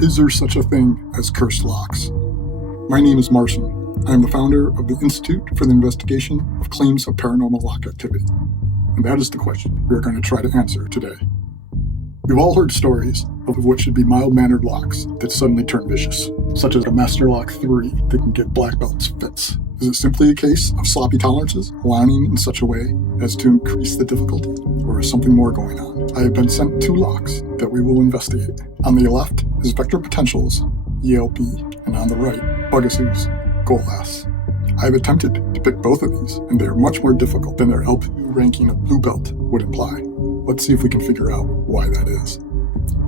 Is there such a thing as cursed locks? My name is Marson. I am the founder of the Institute for the Investigation of Claims of Paranormal Lock Activity. And that is the question we are going to try to answer today. We've all heard stories of what should be mild-mannered locks that suddenly turn vicious, such as a Master Lock 3 that can give black belts fits. Is it simply a case of sloppy tolerances aligning in such a way as to increase the difficulty, or is something more going on? I have been sent 2 locks that we will investigate. On the left is VectorPotential's Yale B, and on the right, Bugasu's Goal S. I have attempted to pick both of these, and they are much more difficult than their LPU ranking of blue belt would imply. Let's see if we can figure out why that is.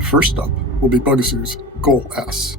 First up will be Bugasu's Goal S.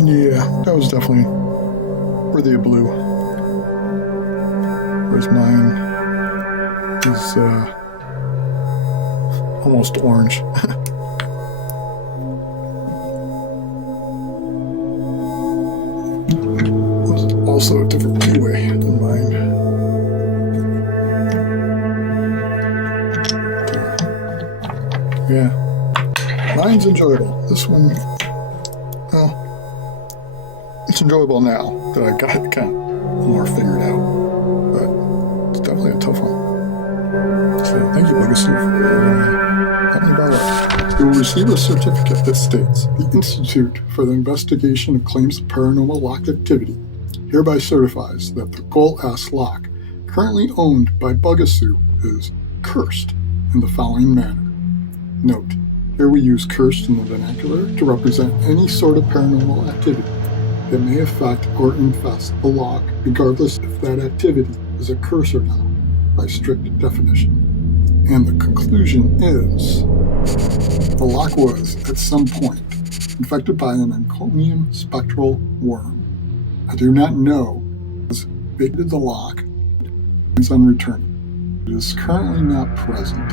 Yeah, that was definitely worthy of blue. Whereas mine is almost orange. It's also a different keyway than mine. Yeah, mine's enjoyable. This one, well, it's enjoyable now that I got it kind of more figured out, but it's definitely a tough one. So thank you, Bugasu, for helping me out. You will receive a certificate that states the Institute for the Investigation of Claims of Paranormal Lock Activity hereby certifies that the Goal S lock currently owned by Bugasu is cursed in the following manner. Note, here we use cursed in the vernacular to represent any sort of paranormal activity that may affect or infest the lock, regardless if that activity is a curse or not, by strict definition. And the conclusion is, the lock was, at some point, infected by an encomium spectral worm. I do not know has evaded the lock and is unreturning. It is currently not present.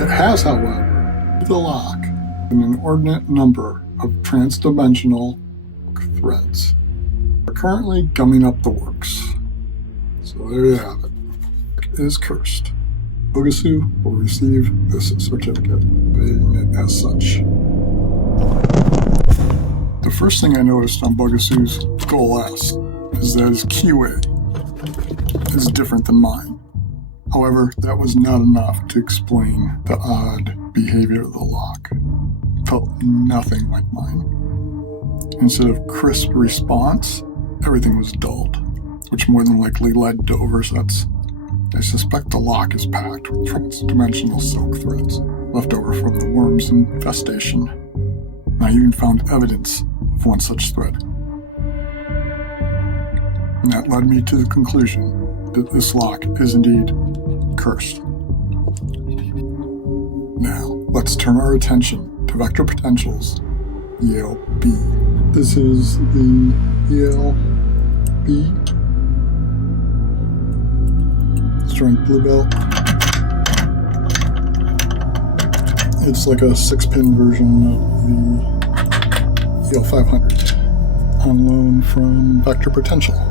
It has, however, the lock an inordinate number of transdimensional threads are currently gumming up the works. So there you have it. It is cursed. Bugasu will receive this certificate, being it as such. The first thing I noticed on Bugasu's Goal S is that his keyway is different than mine. However, that was not enough to explain the odd behavior of the lock. It felt nothing like mine. Instead of crisp response, everything was dulled, which more than likely led to oversets. I suspect the lock is packed with transdimensional silk threads left over from the worm's infestation. even found evidence of one such thread. And that led me to the conclusion that this lock is indeed cursed. Now, let's turn our attention to VectorPotential's Yale B. This is the Yale B strength blue belt. It's like a 6-pin version of the Yale 500 on loan from VectorPotential.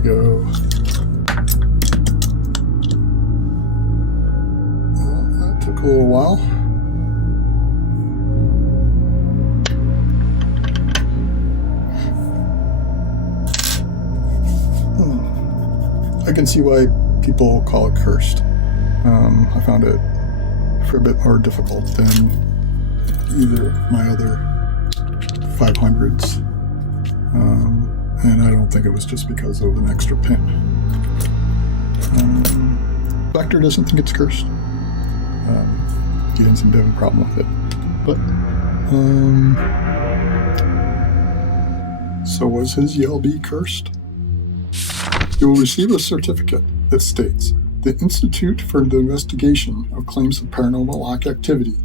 we go. That took a little while. I can see why people call it cursed. I found it for a bit more difficult than either of my other 500s. And I don't think it was just because of an extra pin. Vector doesn't think it's cursed. He didn't seem to have a problem with it. But, so was his Yale B cursed? You will receive a certificate that states, the Institute for the Investigation of Claims of Paranormal Lock Activity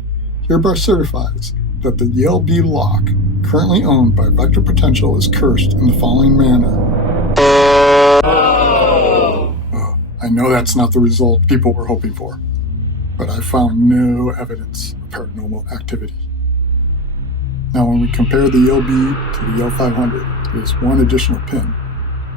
hereby certifies that the Yale B lock, currently owned by VectorPotential, is cursed in the following manner. I know that's not the result people were hoping for, but I found no evidence of paranormal activity. Now, when we compare the Yale B to the Yale 500, it is one additional pin,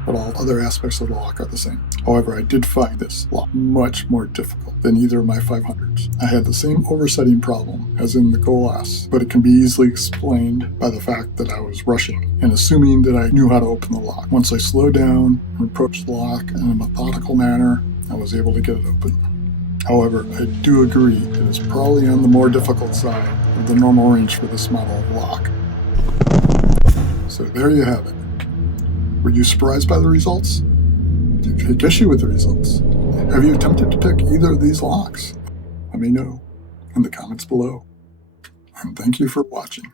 but all other aspects of the lock are the same. However, I did find this lock much more difficult than either of my 500s. I had the same oversetting problem as in the Golas, but it can be easily explained by the fact that I was rushing and assuming that I knew how to open the lock. Once I slowed down and approached the lock in a methodical manner, I was able to get it open. However, I do agree it is probably on the more difficult side of the normal range for this model of lock. So there you have it. Were you surprised by the results? Did you take issue with the results? Have you attempted to pick either of these locks? Let me know in the comments below. And thank you for watching.